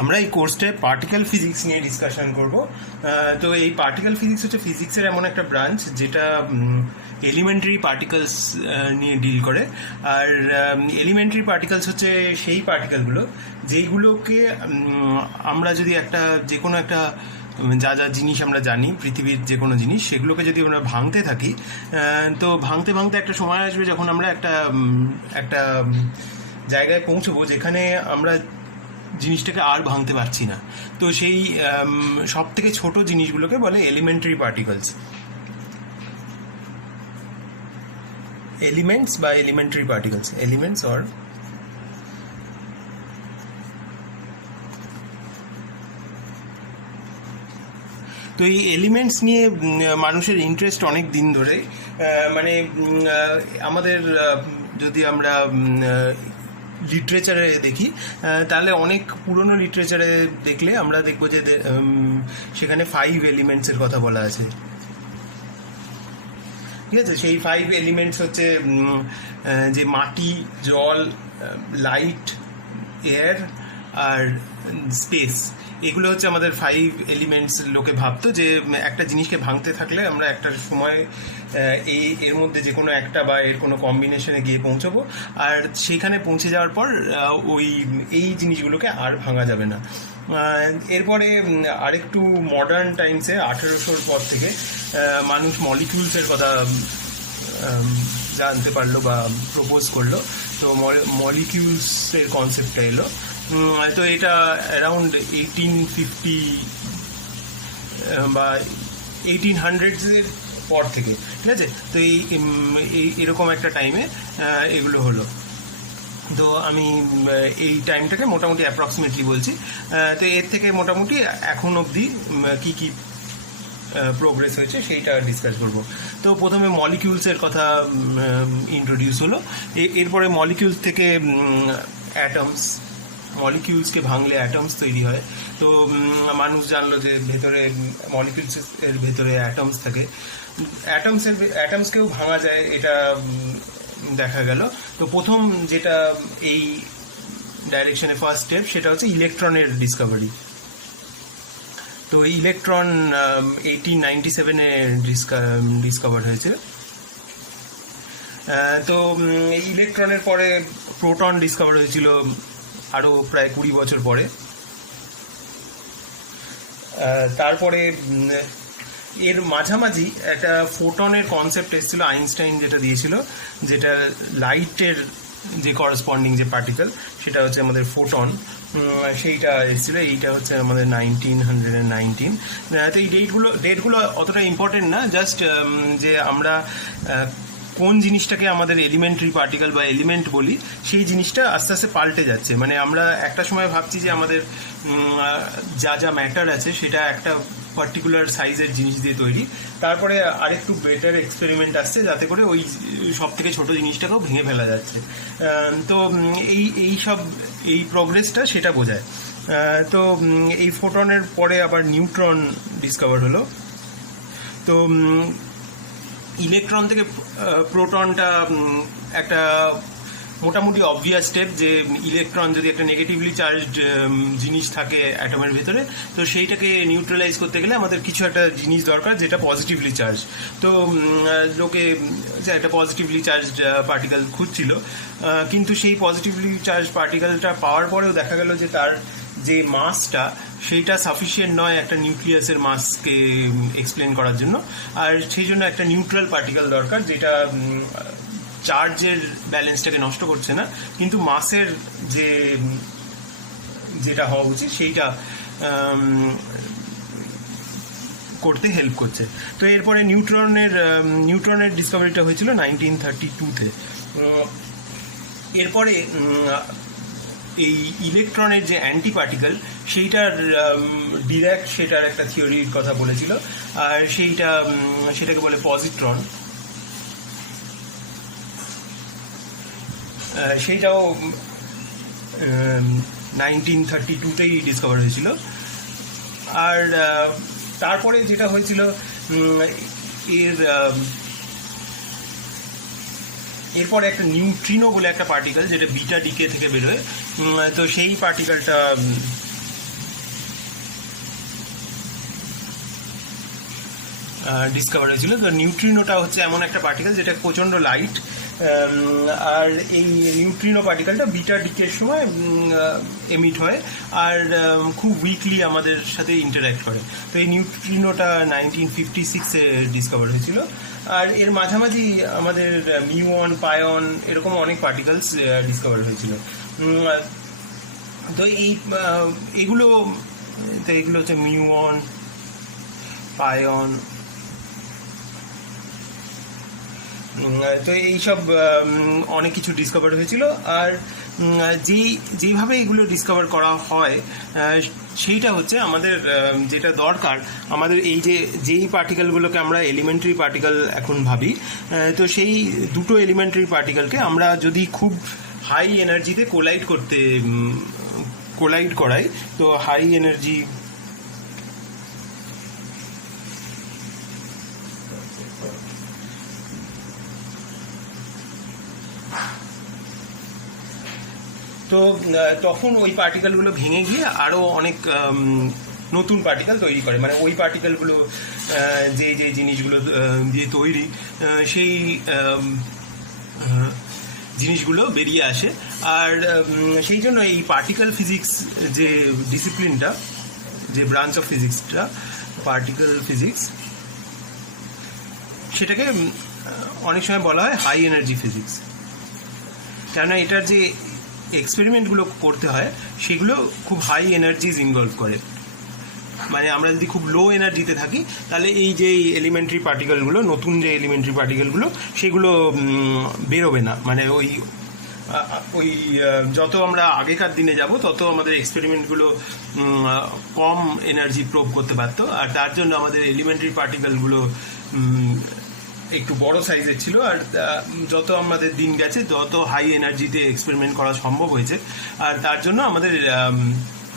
আমরা এই কোর্সটায় particle physics নিয়ে ডিসকাশন করব। তো এই পার্টিকেল ফিজিক্স হচ্ছে ফিজিক্সের এমন একটা ব্রাঞ্চ যেটা এলিমেন্টারি পার্টিকেলস নিয়ে ডিল করে। আর এলিমেন্টারি পার্টিকেলস হচ্ছে সেই পার্টিকেলগুলো যেইগুলোকে আমরা যদি যে কোনো একটা যা যা জিনিস আমরা জানি পৃথিবীর যে কোনো জিনিস, সেগুলোকে যদি আমরা ভাঙতে থাকি, তো ভাঙতে ভাঙতে একটা সময় আসবে যখন আমরা একটা জায়গায় পৌঁছবো যেখানে আমরা জিনিসটাকে আর ভাঙতে পারছি না। তো সেই সব থেকে ছোট জিনিসগুলোকে বলে এলিমেন্টারি পার্টিকলস, এলিমেন্টস বা এলিমেন্টারি পার্টিকলস, এলিমেন্টস অর তো এই এলিমেন্টস নিয়ে মানুষের ইন্টারেস্ট অনেক দিন ধরে। মানে আমাদের যদি আমরা লিটারেচারে দেখি, তাহলে অনেক পুরনো লিটারেচারে দেখলে আমরা দেখবো যে সেখানে 5 এলিমেন্টসের কথা বলা আছে। ঠিক আছে, সেই 5 এলিমেন্টস হচ্ছে যে মাটি, জল, লাইট, এয়ার আর স্পেস। এগুলো হচ্ছে আমাদের 5 এলিমেন্টস। লোকে ভাবতো যে একটা জিনিসকে ভাঙতে থাকলে আমরা একটা সময় এর মধ্যে যে কোনো একটা বা এর কোনো কম্বিনেশনে গিয়ে পৌঁছবো, আর সেইখানে পৌঁছে যাওয়ার পর এই জিনিসগুলোকে আর ভাঙা যাবে না। এরপরে আরেকটু মডার্ন টাইমসে 1800 পর থেকে মানুষ মলিকিউলসের কথা জানতে পারলো বা প্রপোজ করলো। তো মলিকিউলসের কনসেপ্টটা এলো। তো এটা অ্যারাউন্ড 1850 বা 1800s পর থেকে, ঠিক আছে। তো এরকম একটা টাইমে এগুলো হলো। তো আমি এই টাইমটাকে মোটামুটি অ্যাপ্রক্সিমেটলি বলছি। তো এর থেকে মোটামুটি এখন অবধি কি কি প্রোগ্রেস হয়েছে সেইটা ডিসকাস করব। তো প্রথমে মলিকিউলসের কথা ইন্ট্রোডিউস হলো। এরপরে মলিকিউলস থেকে অ্যাটমস, মলিকিউলসকে ভাঙলে অ্যাটমস তৈরি হয়। তো মানুষ জানলো যে মলিকিউলসের ভেতরে অ্যাটমস থাকে। অ্যাটমসকেও ভাঙা যায়, এটা দেখা গেল। তো প্রথম যেটা এই ডাইরেকশনে ফার্স্ট স্টেপ, সেটা হচ্ছে ইলেকট্রনের ডিসকভারি। তো ইলেকট্রন 1897-এ ডিসকভার হয়েছে। তো ইলেকট্রনের পরে প্রোটন ডিসকভার হয়েছিল আরও প্রায় 20 বছর পরে। তারপরে এর মাঝামাঝি একটা ফোটনের কনসেপ্ট এসেছিল, আইনস্টাইন যেটা দিয়েছিল, যেটা লাইটের যে করসপন্ডিং যে পার্টিকেল, সেটা হচ্ছে আমাদের ফোটন। সেইটা এসেছিল, এইটা হচ্ছে আমাদের 1919। তো এই ডেটগুলো অতটা ইম্পর্টেন্ট না, জাস্ট যে আমরা কোন জিনিসটাকে আমাদের এলিমেন্টারি পার্টিকেল বা এলিমেন্ট বলি, সেই জিনিসটা আস্তে আস্তে পাল্টে যাচ্ছে। মানে আমরা একটা সময় ভাবছি যে আমাদের যা ম্যাটার আছে সেটা একটা পার্টিকুলার সাইজের জিনিস দিয়ে তৈরি, তারপরে আরেকটু বেটার এক্সপেরিমেন্ট আসছে যাতে করে ওই সব থেকে ছোট জিনিসটাকেও ভেঙে ফেলা যাচ্ছে। তো এই প্রোগ্রেসটা সেটা বোঝায়। তো এই ফোটনের পরে আবার নিউট্রন ডিসকভার হলো। তো ইলেকট্রন থেকে প্রোটনটা একটা মোটামুটি অবভিয়াস স্টেপ, যে ইলেকট্রন যদি একটা নেগেটিভলি চার্জড জিনিস থাকে অ্যাটমের ভেতরে, তো সেইটাকে নিউট্রালাইজ করতে গেলে আমাদের কিছু একটা জিনিস দরকার যেটা পজিটিভলি চার্জ। তো লোকে যে একটা পজিটিভলি চার্জড পার্টিকেল খুঁজছিল, কিন্তু সেই পজিটিভলি চার্জ পার্টিকেলটা পাওয়ার পরেও দেখা গেল যে তার যে মাসটা, সেইটা সাফিসিয়েন্ট নয় একটা নিউক্লিয়াসের মাসকে এক্সপ্লেন করার জন্য। আর সেই জন্য একটা নিউট্রাল পার্টিকেল দরকার, যেটা চার্জের ব্যালেন্সটাকে নষ্ট করছে না, কিন্তু মাসের যেটা হওয়া উচিত সেইটা করতে হেল্প করছে। তো এরপরে নিউট্রনের ডিসকভারিটা হয়েছিল 1932-তে। এরপরে এই ইলেকট্রনের যে অ্যান্টি পার্টিকেল, সেইটার ডিরাক সেটার একটা থিওরির কথা বলেছিল, আর সেটাকে বলে পজিট্রন। সেইটাও 1932-তেই ডিসকভার হয়েছিল। আর তারপরে যেটা হয়েছিল, এরপরে একটা নিউট্রিনো বলে একটা পার্টিকেল, যেটা বিটা ডিকে থেকে বেরোয়। তো সেই পার্টিকেলটা ডিসকভার হয়েছিল। তো নিউট্রিনোটা হচ্ছে এমন একটা পার্টিকেল যেটা প্রচণ্ড লাইট, আর এই নিউট্রিনো পার্টিকেলটা বিটা ডিকের সময় এমিট হয় আর খুব উইকলি আমাদের সাথে ইন্টারঅ্যাক্ট করে। তো এই নিউট্রিনোটা 1956-এ ডিসকভার হয়েছিল। আর এর মাঝামাঝি আমাদের মিউন, পায়ন এরকম অনেক পার্টিকেলস ডিসকভার হয়েছিল। তো এগুলো হচ্ছে মিউন, পায়ন। তো এইসব অনেক কিছু ডিসকভার হয়েছিল। আর যেইভাবে এগুলো ডিসকভার করা হয় সেইটা হচ্ছে আমাদের যেটা দরকার, আমাদের যেই পার্টিকেলগুলোকে আমরা এলিমেন্টারি পার্টিকেল এখন ভাবি, তো সেই দুটো এলিমেন্টারি পার্টিকেলকে আমরা যদি খুব হাই এনার্জিতে কোলাইড করাই, তো হাই এনার্জি তো তখন ওই পার্টিকেলগুলো ভেঙে গিয়ে আরও অনেক নতুন পার্টিকেল তৈরি করে। মানে ওই পার্টিকেলগুলো যে জিনিসগুলো দিয়ে তৈরি, সেই জিনিসগুলো বেরিয়ে আসে। আর সেই জন্য এই পার্টিকেল ফিজিক্স যে ডিসিপ্লিনটা, যে ব্রাঞ্চ অফ ফিজিক্সটা পার্টিকেল ফিজিক্স, সেটাকে অনেক সময় বলা হয় হাই এনার্জি ফিজিক্স। কেননা এটার যে এক্সপেরিমেন্টগুলো করতে হয় সেগুলো খুব হাই এনার্জিজ ইনভলভ করে। মানে আমরা যদি খুব লো এনার্জিতে থাকি তাহলে এই যে এলিমেন্টারি পার্টিকেলগুলো, নতুন যে এলিমেন্টারি পার্টিকেলগুলো, সেগুলো বেরোবে না। মানে ওই যত আমরা আগেকার দিনে যাব তত আমাদের এক্সপেরিমেন্টগুলো কম এনার্জি প্রোব করতে পারতো। আর তার জন্য আমাদের এলিমেন্টারি পার্টিকেলগুলো একটু বড় সাইজের ছিল। আর যত আমাদের দিন গেছে তত হাই এনার্জিতে এক্সপেরিমেন্ট করা সম্ভব হয়েছে। আর তার জন্য আমাদের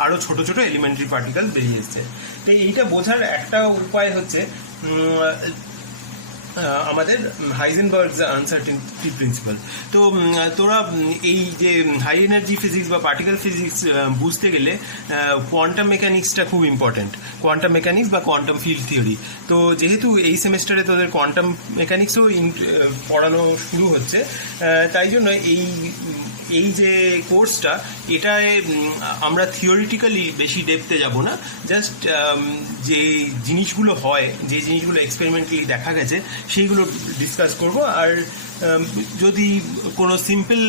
আরও ছোট ছোট এলিমেন্টারি পার্টিকেল বেরিয়ে এসছে। তো এইটা বোঝার একটা উপায় হচ্ছে আমাদের হাইজেনবার্গস আনসার্টেনটি প্রিন্সিপাল। তো তোরা এই যে হাই এনার্জি ফিজিক্স বা পার্টিকেল ফিজিক্স বুঝতে গেলে কোয়ান্টাম মেকানিক্সটা খুব ইম্পর্ট্যান্ট। কোয়ান্টাম মেকানিক্স বা কোয়ান্টাম ফিল্ড থিওরি। তো যেহেতু এই সেমেস্টারে তোদের কোয়ান্টাম মেকানিক্সও পড়ানো শুরু হচ্ছে, তাই জন্য এই যে কোর্সটা, এটায় আমরা থিওরিটিক্যালি বেশি ডেপথে যাব না। জাস্ট যে জিনিসগুলো হয়, যে জিনিসগুলো এক্সপেরিমেন্টালি দেখা গেছে, সেইগুলো ডিসকাস করব। আর যদি কোনো সিম্পল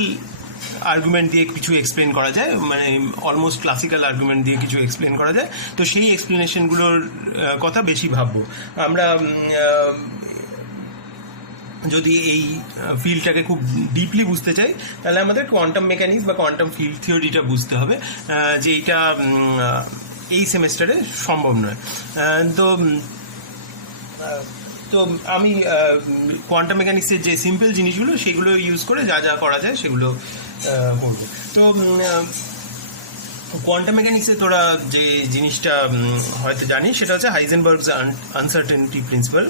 আর্গুমেন্ট দিয়ে কিছু এক্সপ্লেন করা যায়, মানে অলমোস্ট ক্লাসিক্যাল আর্গুমেন্ট দিয়ে কিছু এক্সপ্লেন করা যায়, তো সেই এক্সপ্লেনেশনগুলোর কথা বেশি ভাববো আমরা। যদি এই ফিল্ডটাকে খুব ডিপলি বুঝতে চাই তাহলে আমাদের কোয়ান্টাম মেকানিক্স বা কোয়ান্টাম ফিল্ড থিওরিটা বুঝতে হবে, যে এইটা এই সেমেস্টারে সম্ভব নয়। তো আমি কোয়ান্টাম মেকানিক্সের যে সিম্পল জিনিসগুলো সেগুলো ইউজ করে যা যা করা যায় সেগুলো করব। তো কোয়ান্টাম মেকানিক্সে তোরা যে জিনিসটা হয়তো জানিস সেটা হচ্ছে হাইজেনবার্গস আনসার্টেনটি প্রিন্সিপাল।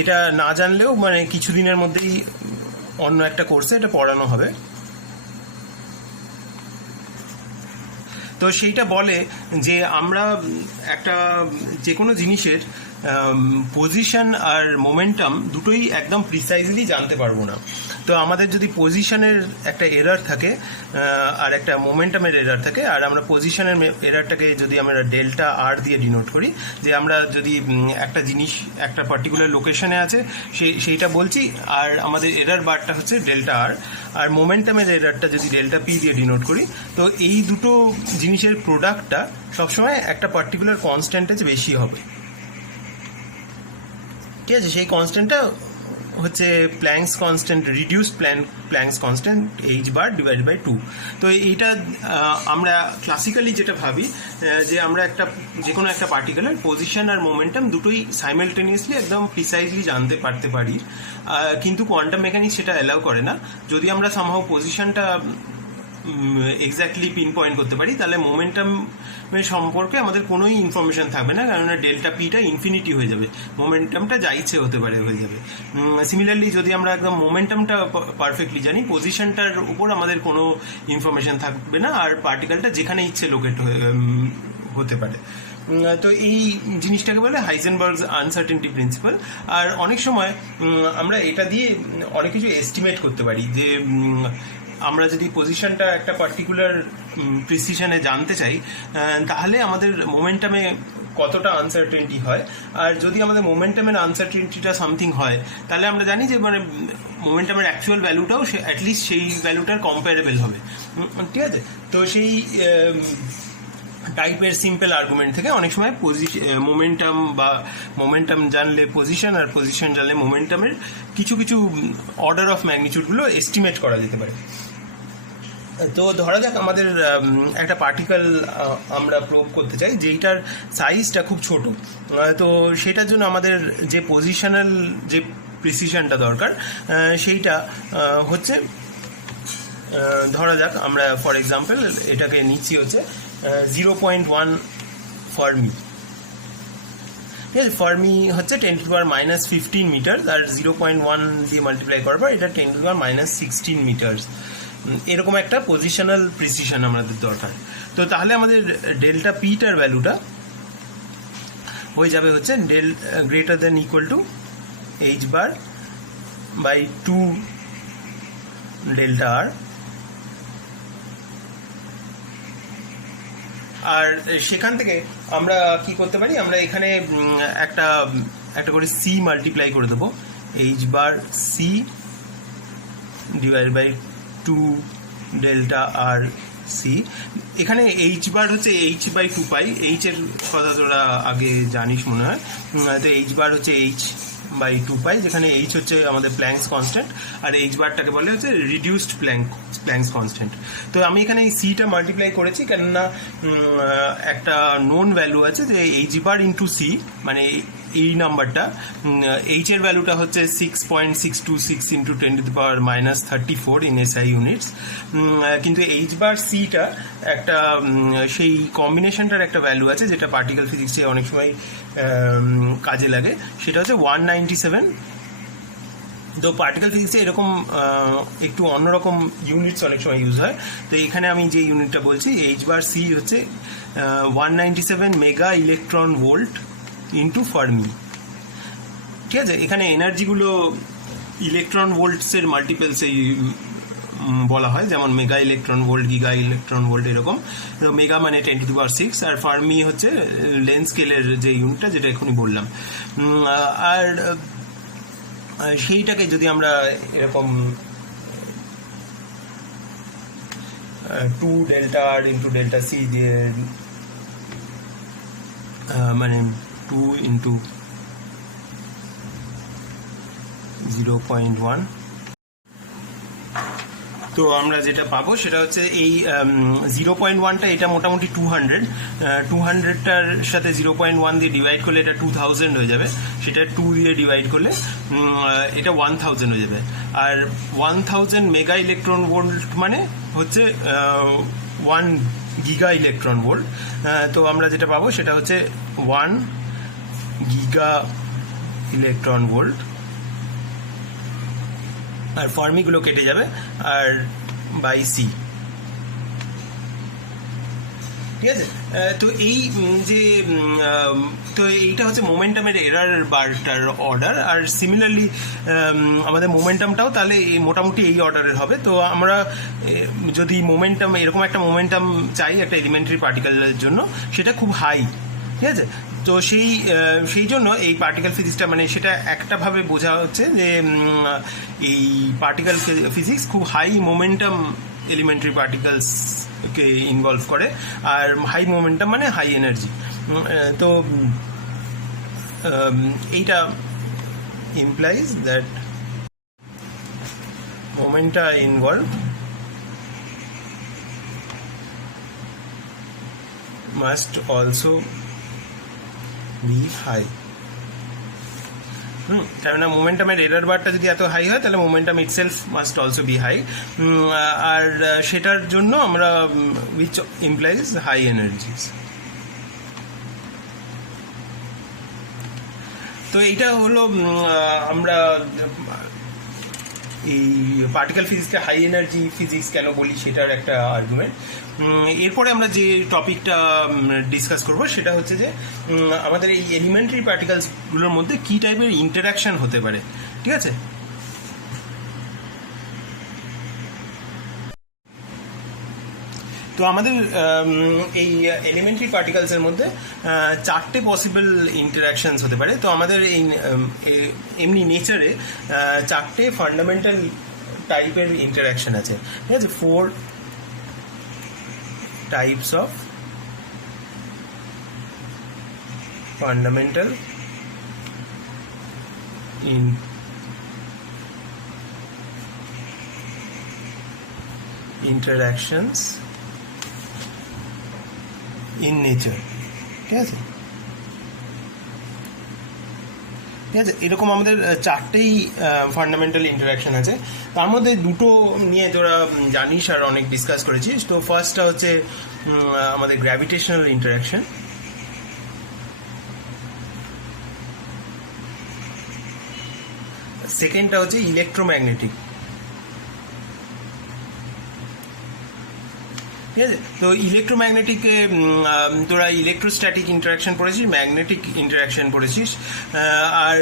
এটা না জানলেও মানে কিছুদিনের মধ্যেই অন্য একটা কোর্সে এটা পড়ানো হবে। তো সেইটা বলে যে আমরা একটা যে কোনো জিনিসের পজিশন আর মোমেন্টাম দুটোই একদম প্রিসাইজলি জানতে পারবো না। তো আমাদের যদি পজিশনের একটা এরার থাকে আর একটা মোমেন্টামের এরার থাকে, আর আমরা পজিশনের এরারটাকে যদি আমরা ডেল্টা আর দিয়ে ডিনোট করি, যে আমরা যদি একটা জিনিস একটা পার্টিকুলার লোকেশনে আছে সেইটা বলছি, আর আমাদের এরার বারটা হচ্ছে ডেল্টা আর মোমেন্টামের এরারটা যদি ডেল্টা পি দিয়ে ডিনোট করি, তো এই দুটো জিনিসের প্রোডাক্টটা সবসময় একটা পার্টিকুলার কনস্ট্যান্টের বেশি হবে। ঠিক আছে, সেই কনস্ট্যান্টটা হচ্ছে Planck's constant, reduced Planck's constant H bar divided by 2। তো এইটা আমরা ক্লাসিক্যালি যেটা ভাবি যে আমরা যে কোনো একটা পার্টিকুলার পজিশন আর মোমেন্টাম দুটোই সাইমালটেনিয়াসলি একদম প্রিসাইজলি জানতে পারি, কিন্তু কোয়ান্টাম মেকানিক্স সেটা অ্যালাউ করে না। যদি আমরা সামহাও পজিশনটা এক্স্যাক্টলি পিন পয়েন্ট করতে পারি, তাহলে মোমেন্টামের সম্পর্কে আমাদের কোনোই ইনফরমেশন থাকবে না, কারণ ডেল্টা পিটা ইনফিনিটি হয়ে যাবে, মোমেন্টামটা যা ইচ্ছে হতে পারে হয়ে যাবে। সিমিলারলি যদি আমরা একদম মোমেন্টামটা পারফেক্টলি জানি, পজিশনটার উপর আমাদের কোনো ইনফরমেশন থাকবে না, আর পার্টিকেলটা যেখানে ইচ্ছে লোকেট হতে পারে। তো এই জিনিসটাকে বলে হাইজেনবার্গস আনসার্টেনটি প্রিন্সিপাল। আর অনেক সময় আমরা এটা দিয়ে অনেক কিছু এস্টিমেট করতে পারি, যে আমরা যদি পজিশনটা একটা পার্টিকুলার প্রিসিশনে জানতে চাই, তাহলে আমাদের মোমেন্টামে কতটা আনসার্টেনটি হয়, আর যদি আমাদের মোমেন্টামের আনসার্টেনটিটা সামথিং হয়, তাহলে আমরা জানি যে মানে মোমেন্টামের অ্যাকচুয়াল ভ্যালুটাও অ্যাটলিস্ট সেই ভ্যালুটার কম্পারেবল হবে। ঠিক আছে, তো সেই টাইপের সিম্পল আর্গুমেন্ট থেকে অনেক সময় মোমেন্টাম জানলে পজিশন, আর পজিশন জানলে মোমেন্টামের কিছু কিছু অর্ডার অফ ম্যাগনিটিউডগুলো এস্টিমেট করা যেতে পারে। তো ধরা যাক আমাদের একটা পার্টিকেল আমরা প্রোব করতে চাই যেইটার সাইজটা খুব ছোট, তো সেটার জন্য আমাদের যে পজিশনাল যে প্রিসিশনটা দরকার সেইটা হচ্ছে, ধরা যাক আমরা ফর এক্সাম্পল এটাকে নিচ্ছি হচ্ছে 0.1 ফার্মি। ঠিক আছে, ফার্মি হচ্ছে 10⁻⁻15 মিটার, আর 0.1 দিয়ে মাল্টিপ্লাই করার পর এটা 10⁻⁻16 মিটার, এরকম একটা পজিশনাল প্রিসিশন আমাদের দরকার। তো তাহলে আমাদের ডেল্টা পিটার ভ্যালুটা হয়ে যাবে হচ্ছে greater than equal to h bar by 2 delta r. আর সেখান থেকে আমরা কি করতে পারি, আমরা এখানে একটা করে সি মাল্টিপ্লাই করে দেবো, h bar C divide by 2 delta আর সি। এখানে h বার হচ্ছে h বাই 2 পাই, h এর কথা তোরা আগে জানিস মনে হয়, তো h বার হচ্ছে h বাই 2 পাই, যেখানে h হচ্ছে আমাদের প্ল্যাঙ্কস কনস্ট্যান্ট, আর h বারটাকে বলে হচ্ছে রিডিউসড প্ল্যাঙ্কস কনস্ট্যান্ট। তো আমি এখানে এই সিটা মাল্টিপ্লাই করেছি, কেননা একটা নোন ভ্যালু আছে যে h বার ইন্টু সি, মানে এই নাম্বারটা h এর ভ্যালুটা হচ্ছে 6.626 ইন্টু 10⁻⁻34 ইন SI ইউনিটস, কিন্তু h বার সিটা একটা সেই কম্বিনেশনটার একটা ভ্যালু আছে যেটা পার্টিকেল ফিজিক্সে অনেক সময় কাজে লাগে, সেটা হচ্ছে 197। তো পার্টিকেল ফিজিক্সে এরকম একটু অন্যরকম ইউনিটস অনেক সময় ইউজ হয়। তো এখানে আমি যে ইউনিটটা বলছি h বার সি হচ্ছে 197 mega electron volt into Fermi. ঠিক আছে, এখানে এনার্জিগুলো ইলেকট্রন ভোল্টসের মাল্টিপলসে বলা হয়, যেমন mega electron volt, giga electron volt এরকম। তো মেগা মানে 10⁶, আর ফার্মি হচ্ছে লেন্থ স্কেলের যে ইউনিটটা যেটা এখনই বললাম। আর সেইটাকে যদি আমরা এরকম 2 ডেল্টা আর ইন্টু ডেল্টা সি দিয়ে, মানে 2 ইন্টু 0.1, তো আমরা যেটা পাবো সেটা হচ্ছে এই 0.1টা, এটা মোটামুটি 200টার সাথে 0.1 দিয়ে ডিভাইড করলে এটা 2000 হয়ে যাবে, সেটা 2 দিয়ে ডিভাইড করলে এটা 1000 হয়ে যাবে। আর 1000 মেগা ইলেকট্রন ভোল্ট মানে হচ্ছে 1 গিগা ইলেকট্রন ভোল্ট। তো আমরা যেটা পাবো সেটা হচ্ছে 1 গিগা ইলেকট্রন ভোল্ট, আর ফার্মিগুলো কেটে যাবে, আর বাই সি। ঠিক আছে, তো এই যে তো এইটা হচ্ছে মোমেন্টামের এরার বারটার অর্ডার। আর সিমিলারলি আমাদের মোমেন্টামটাও তাহলে মোটামুটি এই অর্ডারের হবে। তো আমরা যদি মোমেন্টাম, এরকম একটা মোমেন্টাম চাই একটা এলিমেন্টারি পার্টিকেলের জন্য, সেটা খুব হাই। ঠিক আছে, তো সেই জন্য এই পার্টিকেল ফিজিক্সটা, মানে সেটা একটাভাবে বোঝা হচ্ছে যে এই পার্টিকেল ফিজিক্স খুব হাই মোমেন্টাম এলিমেন্টারি পার্টিকেলসকে ইনভলভ করে, আর হাই মোমেন্টাম মানে হাই এনার্জি। তো এইটা implies that momenta involve must also be high. কেননা মোমেন্টামের এরার বারটা যদি এত হাই হয় তাহলে momentum itself must also be high, আর সেটার জন্য আমরা উইচ ইমপ্লাইজ হাই এনার্জিস। তো এইটা হলো আমরা এই পার্টিকেল ফিজিক্সকে হাই এনার্জি ফিজিক্স কেন বলি সেটার একটা আর্গুমেন্ট। এরপরে আমরা যে টপিকটা ডিসকাস করব সেটা হচ্ছে যে আমাদের এই এলিমেন্টারি পার্টিকেলসগুলোর মধ্যে কী টাইপের ইন্টারাকশন হতে পারে, ঠিক আছে। তো আমাদের এই এলিমেন্টারি পার্টিকেলসের মধ্যে 4টে পসিবল ইন্টারাকশনস হতে পারে। তো আমাদের এই এমনি নেচারে 4টে ফান্ডামেন্টাল টাইপের ইন্টারাকশন আছে, ঠিক আছে। 4 types of fundamental interactions in nature, ঠিক আছে। ঠিক আছে, এরকম আমাদের 4টেই ফান্ডামেন্টাল ইন্টারাকশন আছে। তার মধ্যে দুটো নিয়ে তোরা জানিস আর অনেক ডিসকাস করেছিস। তো ফার্স্টটা হচ্ছে আমাদের গ্র্যাভিটেশনাল ইন্টারাকশন, সেকেন্ডটা হচ্ছে ইলেকট্রোম্যাগনেটিক, ঠিক আছে। তো ইলেকট্রোম্যাগনেটিকে তোরা ইলেকট্রোস্ট্যাটিক ইন্টারাকশন পড়েছিস, ম্যাগনেটিক ইন্টারাকশন পড়েছিস, আর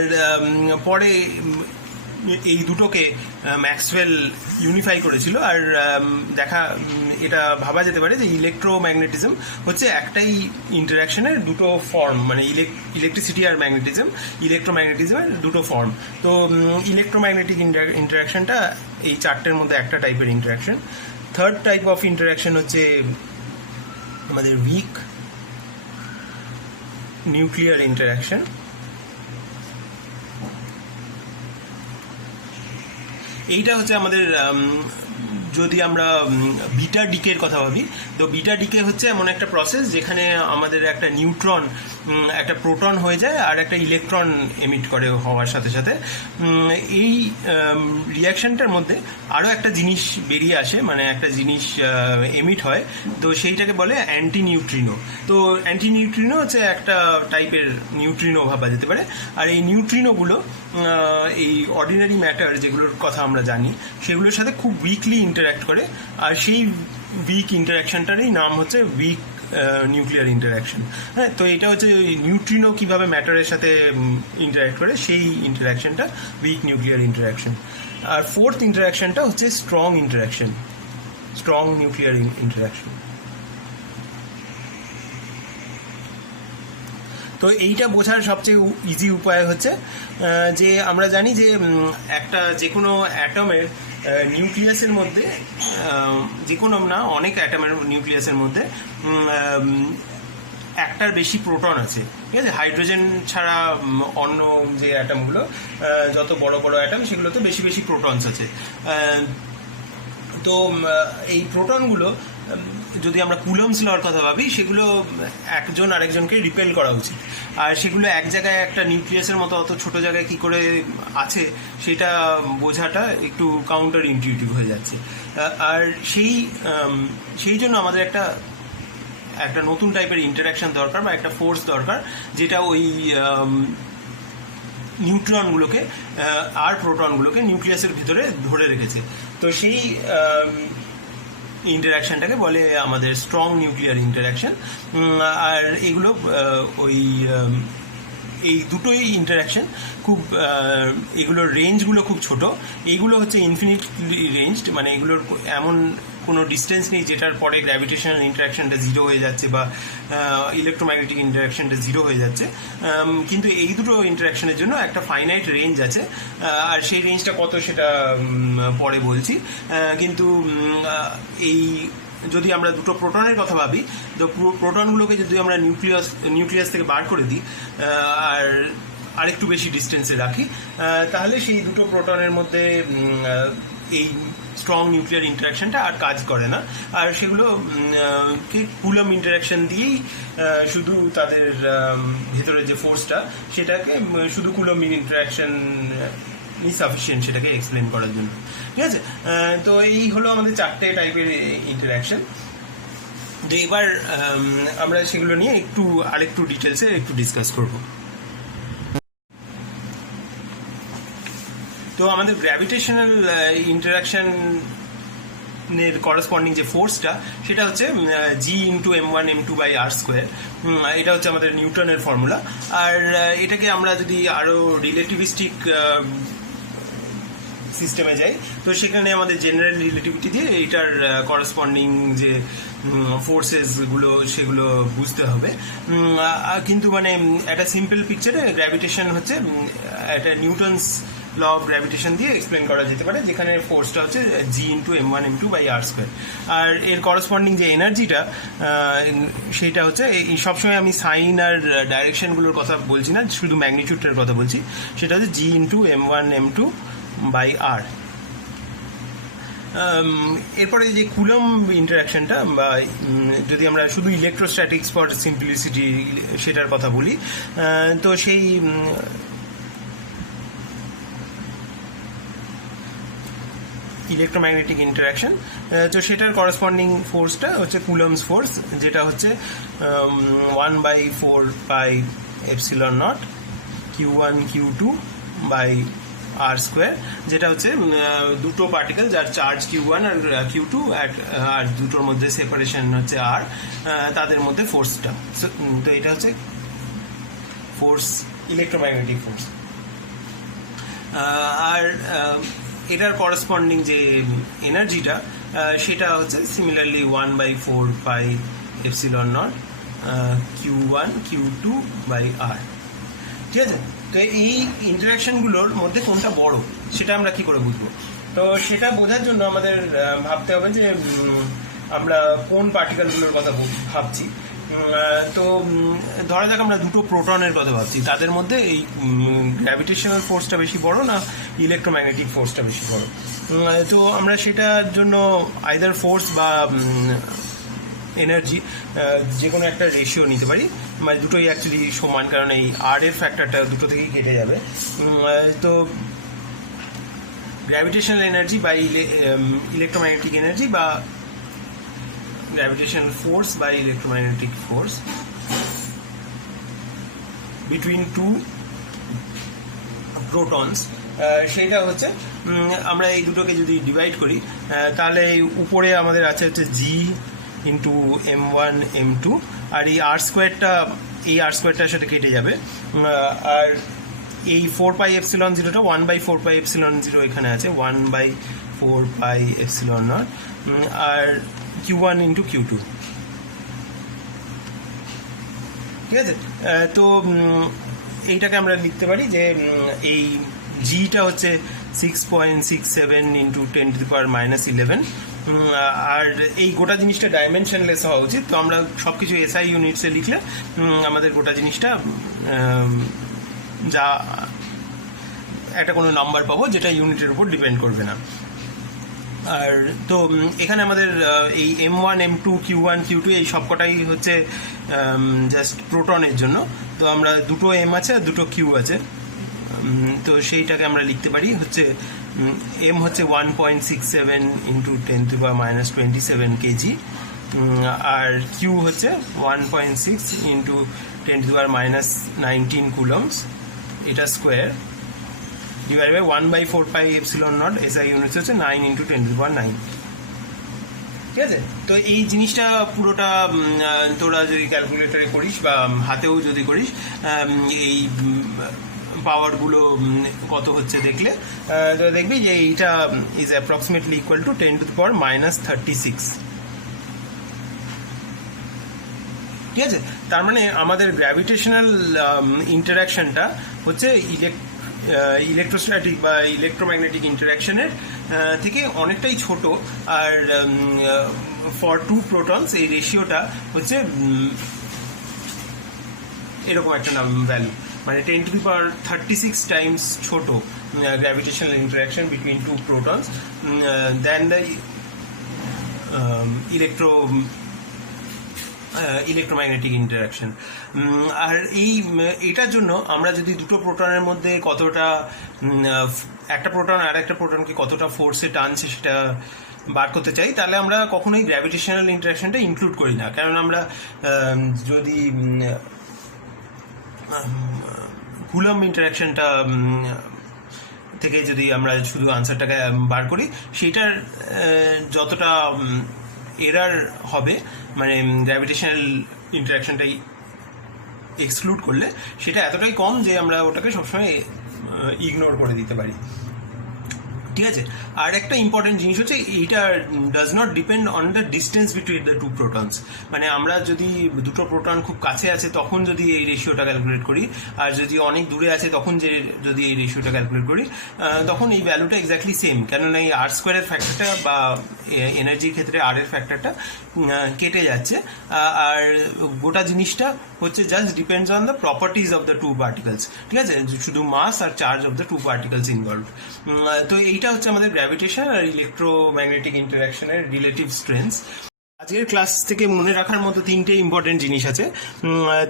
পরে এই দুটোকে ম্যাক্সওয়েল ইউনিফাই করেছিল। আর এটা ভাবা যেতে পারে যে ইলেকট্রোম্যাগনেটিজম হচ্ছে একটাই ইন্টারাকশনের দুটো ফর্ম, মানে ইলেকট্রিসিটি আর ইলেকট্রোম্যাগনেটিজমের দুটো ফর্ম। তো ইলেকট্রোম্যাগনেটিক ইন্টারাকশনটা এই 4টের মধ্যে একটা টাইপের interaction. Third type of interaction হচ্ছে আমাদের উইক নিউক্লিয়ার ইন্টারাকশন। এইটা হচ্ছে আমাদের, যদি আমরা বিটা ডিকের কথা ভাবি, তো বিটা ডিকে হচ্ছে এমন একটা প্রসেস যেখানে আমাদের একটা নিউট্রন একটা প্রোটন হয়ে যায় আর একটা ইলেকট্রন এমিট করে হওয়ার সাথে সাথে। এই রিয়াকশনটার মধ্যে আরও একটা জিনিস বেরিয়ে আসে, মানে একটা জিনিস এমিট হয়, তো সেইটাকে বলে অ্যান্টি নিউট্রিনো। তো অ্যান্টি নিউট্রিনো হচ্ছে একটা টাইপের নিউট্রিনো ভাবা যেতে পারে। আর এই নিউট্রিনোগুলো এই অর্ডিনারি ম্যাটার যেগুলোর কথা আমরা জানি সেগুলোর সাথে খুব উইকলি ইন্টারাক্ট করে, আর সেই উইক ইন্টারাকশনটারই নাম হচ্ছে উইক নিউক্লিয়ার ইন্টারাকশন। হ্যাঁ, তো এটা হচ্ছে নিউট্রিনো কিভাবে ম্যাটারের সাথে ইন্টারাক্ট করে সেই ইন্টারাকশনটা উইক নিউক্লিয়ার ইন্টারাকশন। আর ফোর্থ ইন্টারাকশনটা হচ্ছে strong interaction, strong nuclear interaction. তো এইটা বোঝার সবচেয়ে ইজি উপায় হচ্ছে যে আমরা জানি যে একটা যে কোনো অ্যাটমের নিউক্লিয়াসের মধ্যে, যে কোনো না অনেক অ্যাটমের নিউক্লিয়াসের মধ্যে একটার বেশি প্রোটন আছে, ঠিক আছে। হাইড্রোজেন ছাড়া অন্য যে অ্যাটমগুলো, যত বড় বড় অ্যাটম, সেগুলোতে বেশি বেশি প্রোটনস আছে। তো এই প্রোটনগুলো যদি আমরা কুলম্বস লর কথা ভাবি, সেগুলো একজন আরেকজনকে রিপেল করা উচিত। আর সেগুলো এক জায়গায় একটা নিউক্লিয়াসের মতো অত ছোট জায়গায় কি করে আছে সেটা বোঝাটা একটু কাউন্টার ইনটিউটিভ হয়ে যাচ্ছে। আর সেই জন্য আমাদের একটা নতুন টাইপের ইন্টারাকশন দরকার বা একটা ফোর্স দরকার, যেটা ওই নিউট্রনগুলোকে আর প্রোটনগুলোকে নিউক্লিয়াসের ভিতরে ধরে রেখেছে। তো সেই ইন্টারাকশনটাকে বলে আমাদের স্ট্রং নিউক্লিয়ার ইন্টারাকশন। আর এগুলো এই দুটোই ইন্টারাকশন খুব, এগুলোর রেঞ্জগুলো খুব ছোট। এইগুলো হচ্ছে ইনফিনিটলি রেঞ্জড, মানে এগুলোর এমন কোনো ডিস্টেন্স নেই যেটার পরে গ্র্যাভিটেশনাল ইন্টারাকশনটা জিরো হয়ে যাচ্ছে বা ইলেকট্রোম্যাগনেটিক ইন্টারাকশনটা জিরো হয়ে যাচ্ছে। কিন্তু এই দুটো ইন্টারাকশনের জন্য একটা ফাইনাইট রেঞ্জ আছে, আর সেই রেঞ্জটা কত সেটা পরে বলছি। কিন্তু এই যদি আমরা দুটো প্রোটনের কথা ভাবি, তো প্রোটনগুলোকে যদি আমরা নিউক্লিয়াস থেকে বার করে দিই আর আরেকটু বেশি ডিস্টেন্সে রাখি, তাহলে সেই দুটো প্রোটনের মধ্যে এই স্ট্রং নিউক্লিয়ার ইন্টারাকশনটা আর কাজ করে না, আর সেগুলো কুলম ইন্টারাকশন দিয়েই শুধু তাদের ভেতরে যে ফোর্সটা সেটাকে শুধু কুলম ইন্টারাকশন সাফিসিয়েন্ট সেটাকে এক্সপ্লেন করার জন্য। ঠিক আছে, তো এই হলো আমাদের 4টে টাইপের ইন্টারাকশন। তো এবার আমরা সেগুলো নিয়ে আরেকটু ডিটেলসে একটু ডিসকাস করব। তো আমাদের গ্র্যাভিটেশনাল ইন্টারাকশনের করসপন্ডিং যে ফোর্সটা সেটা হচ্ছে G*m1m2/r²। এটা হচ্ছে আমাদের নিউটনের ফর্মুলা। আর এটাকে আমরা যদি আরো রিলেটিভিস্টিক সিস্টেমে যাই তো সেখানে আমাদের জেনারেল রিলেটিভিটি দিয়ে এইটার করসপন্ডিং যে ফোর্সেসগুলো সেগুলো বুঝতে হবে। কিন্তু মানে একটা সিম্পল পিকচারে গ্র্যাভিটেশন হচ্ছে একটা নিউটনস ল অফ গ্র্যাভিটেশন দিয়ে এক্সপ্লেন করা যেতে পারে, যেখানে ফোর্সটা হচ্ছে G*m1m2/r²। আর এর করসপন্ডিং যে এনার্জিটা সেইটা হচ্ছে, সবসময় আমি সাইন আর ডাইরেকশনগুলোর কথা বলছি না, শুধু ম্যাগনিটিউডটার কথা বলছি, সেটা হচ্ছে G*m1m2/r। এরপরে যে কুলম ইন্টারাকশনটা, বা যদি আমরা শুধু ইলেকট্রোস্ট্যাটিক্স ফর সিম্পলিসিটি সেটার কথা বলি, তো সেই ইলেকট্রোম্যাগনেটিক ইন্টারাকশন, তো সেটার করসপন্ডিং ফোর্সটা হচ্ছে কুলমস ফোর্স, যেটা হচ্ছে 1/4πε0 Q1 Q2/r², যেটা হচ্ছে দুটো পার্টিকেল যার চার্জ Q1 আর Q2 আর দুটোর মধ্যে সেপারেশন হচ্ছে R, তাদের মধ্যে ফোর্সটা। তো এটা হচ্ছে ফোর্স, ইলেকট্রোম্যাগনেটিক ফোর্স। আর এটার করসপন্ডিং যে এনার্জিটা সেটা হচ্ছে সিমিলারলি 1/4πε0 Q1 Q2/r। ঠিক আছে, তো এই ইন্টারাকশনগুলোর মধ্যে কোনটা বড় সেটা আমরা কি করে বুঝবো? তো সেটা বোঝার জন্য আমাদের ভাবতে হবে যে আমরা কোন পার্টিকেলগুলোর কথা ভাবছি। তো ধরা যাক আমরা দুটো প্রোটনের কথা ভাবছি, তাদের মধ্যে এই গ্র্যাভিটেশনাল ফোর্সটা বেশি বড় না ইলেকট্রোম্যাগনেটিক ফোর্সটা বেশি বড়? তো আমরা সেটার জন্য আইদার ফোর্স বা এনার্জি যে কোনো একটা রেশিও নিতে পারি, মানে দুটোই অ্যাকচুয়ালি সমান, কারণ এই আর এর ফ্যাক্টরটা দুটো থেকেই কেটে যাবে। তো গ্র্যাভিটেশনাল এনার্জি বা ইলেকট্রোম্যাগনেটিক এনার্জি বা gravitational force by electromagnetic force between two protons, সেটা হচ্ছে আমরা এই দুটোকে যদি ডিভাইড করি তাহলে উপরে আমাদের আছে হচ্ছে G*m1m2, আর এই r²টার সাথে কেটে যাবে, আর এই 4πε0টা 1/4πε0 এখানে আছে, 1/4πε0, আর Q1 into Q2। ঠিক আছে, তো এইটাকে আমরা লিখতে পারি যে এই জিটা হচ্ছে 6.67 into 10⁻⁻11, আর এই গোটা জিনিসটা ডাইমেনশনলেস হওয়া উচিত। তো আমরা সবকিছু SI ইউনিটসে লিখলে আমাদের গোটা জিনিসটা যা একটা কোনো নাম্বার পাবো যেটা ইউনিটের উপর ডিপেন্ড করবে না। আর তো এখানে আমাদের এই M1 M2 Q1 Q2 এই সবকটাই হচ্ছে জাস্ট প্রোটনের জন্য। তো আমরা দুটো M আছে আর দুটো Q আছে, তো সেইটাকে আমরা লিখতে পারি হচ্ছে M হচ্ছে 1.67 into 10⁻⁻27 kg, আর Q হচ্ছে 1.6 into 10⁻⁻19 coulombs, এটা square, divide by 1/4πε0 SI units হচ্ছে 9 into 10⁹। ঠিক আছে, তো এই জিনিসটা পুরোটা তোরা যদি ক্যালকুলেটরে করিস বা হাতেও যদি করিস, এই পাওয়ারগুলো কত হচ্ছে দেখলে তো দেখবি যে এইটা ইজ অ্যাপ্রক্সিমেটলি ইকুয়াল টু 10⁻36। ঠিক আছে, তার মানে আমাদের গ্র্যাভিটেশনাল ইন্টারাকশনটা হচ্ছে ইলেকট্রোস্ট্যাটিক বা ইলেকট্রোম্যাগনেটিক ইন্টারাকশনের থেকে অনেকটাই ছোট, আর ফর টু প্রোটনস এই রেশিওটা হচ্ছে এরকম একটা ভ্যালু, মানে 10⁻36 টাইমস ছোট gravitational interaction between two protons than the electromagnetic interaction. আর এটার জন্য আমরা যদি দুটো প্রোটনের মধ্যে কতটা একটা প্রোটন আর একটা প্রোটনকে কতটা ফোর্সে টানছে সেটা বার করতে চাই, তাহলে আমরা কখনোই গ্র্যাভিটেশনাল ইন্টারাকশনটা ইনক্লুড করি না। কারণ আমরা যদি কুলম্ব ইন্টারাকশনটা থেকে যদি আমরা শুধু আনসারটাকে বার করি, সেটার যতটা এরার হবে, মানে গ্র্যাভিটেশনাল ইন্টারাকশনটাই এক্সক্লুড করলে, সেটা এতটাই কম যে আমরা ওটাকে সবসময় ইগনোর করে দিতে পারি। ঠিক আছে। আর একটা ইম্পর্টেন্ট জিনিস হচ্ছে এইটা does not depend on the distance between the two protons. মানে আমরা যদি দুটো প্রোটন খুব কাছে আছে তখন যদি এই রেশিওটা ক্যালকুলেট করি, আর যদি অনেক দূরে আছে তখন যদি এই রেশিওটা ক্যালকুলেট করি, তখন এই ভ্যালুটা এক্স্যাক্টলি সেম। কেননা এই আর স্কোয়ারের ফ্যাক্টরটা বা এনার্জির ক্ষেত্রে আর এর ফ্যাক্টরটা কেটে যাচ্ছে, আর গোটা জিনিসটা হচ্ছে just depends on the properties of the two particles. ঠিক আছে, শুধু মাস আর charge of the two particles involve. তো এইটা হচ্ছে আমাদের গ্র্যাভিটেশন আর ইলেকট্রোম্যাগনেটিক ইন্টারাকশনের রিলেটিভ স্ট্রেংথস। আজকের ক্লাস থেকে মনে রাখার মতো তিনটে ইম্পর্টেন্ট জিনিস আছে।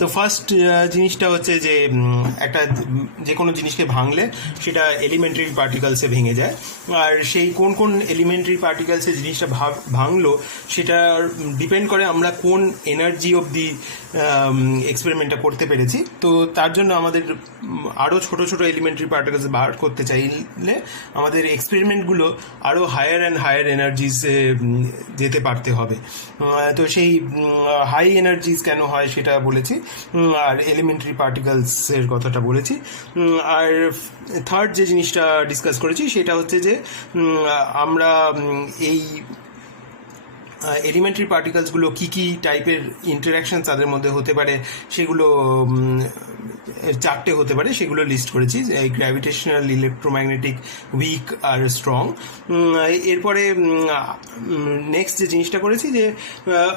তো ফার্স্ট জিনিসটা হচ্ছে যে একটা যে কোনো জিনিসকে ভাঙলে সেটা এলিমেন্টারি পার্টিকেলসে ভেঙে যায়, আর সেই কোন কোন এলিমেন্টারি পার্টিকেলসে জিনিসটা ভাঙলো সেটা ডিপেন্ড করে আমরা কোন এনার্জি অবধি এক্সপেরিমেন্টটা করতে পেরেছি। তো তার জন্য আমাদের আরও ছোটো ছোটো এলিমেন্টারি পার্টিকেলস বার করতে চাইলে আমাদের এক্সপেরিমেন্টগুলো আরও হায়ার অ্যান্ড হায়ার এনার্জিসে যেতে পারতে হবে। তো সেই হাই এনার্জিস কেন হয় সেটা বলেছি, আর এলিমেন্টারি পার্টিকেলসের কথাটা বলেছি। আর থার্ড যে জিনিসটা ডিসকাস করেছি সেটা হচ্ছে যে আমরা এই এলিমেন্টারি পার্টিকেলসগুলো কী কী টাইপের ইন্টারাকশন তাদের মধ্যে হতে পারে, সেগুলো চারটে হতে পারে, সেগুলো লিস্ট করেছি। এই গ্র্যাভিটেশনাল, ইলেকট্রোম্যাগনেটিক, উইক আর স্ট্রং। এরপরে নেক্সট যে জিনিসটা করেছি যে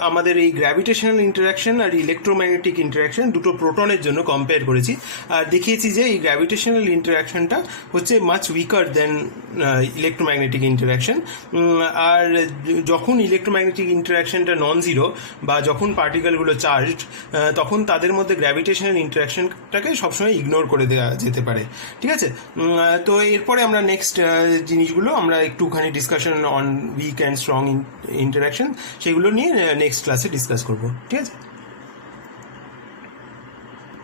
আমাদের এই গ্র্যাভিটেশনাল ইন্টারাকশন আর ইলেকট্রোম্যাগনেটিক ইন্টারাকশন দুটো প্রোটনের জন্য কম্পেয়ার করেছি, আর দেখিয়েছি যে এই গ্র্যাভিটেশনাল ইন্টারাকশনটা হচ্ছে মাচ উইকার দেন ইলেকট্রোম্যাগনেটিক ইন্টারাকশন। আর যখন ইলেকট্রোম্যাগনেটিক ইন্টারাকশনটা নন জিরো বা যখন পার্টিকেলগুলো চার্জড, তখন তাদের মধ্যে গ্র্যাভিটেশনাল ইন্টারাকশনটাকে সবসময় ইগনোর করে দেওয়া যেতে পারে। ঠিক আছে। তো এরপরে আমরা নেক্সট জিনিসগুলো আমরা একটুখানি discussion on weak and strong interaction সেগুলো নিয়ে নেক্সট ক্লাসে ডিসকাস করবো। ঠিক আছে।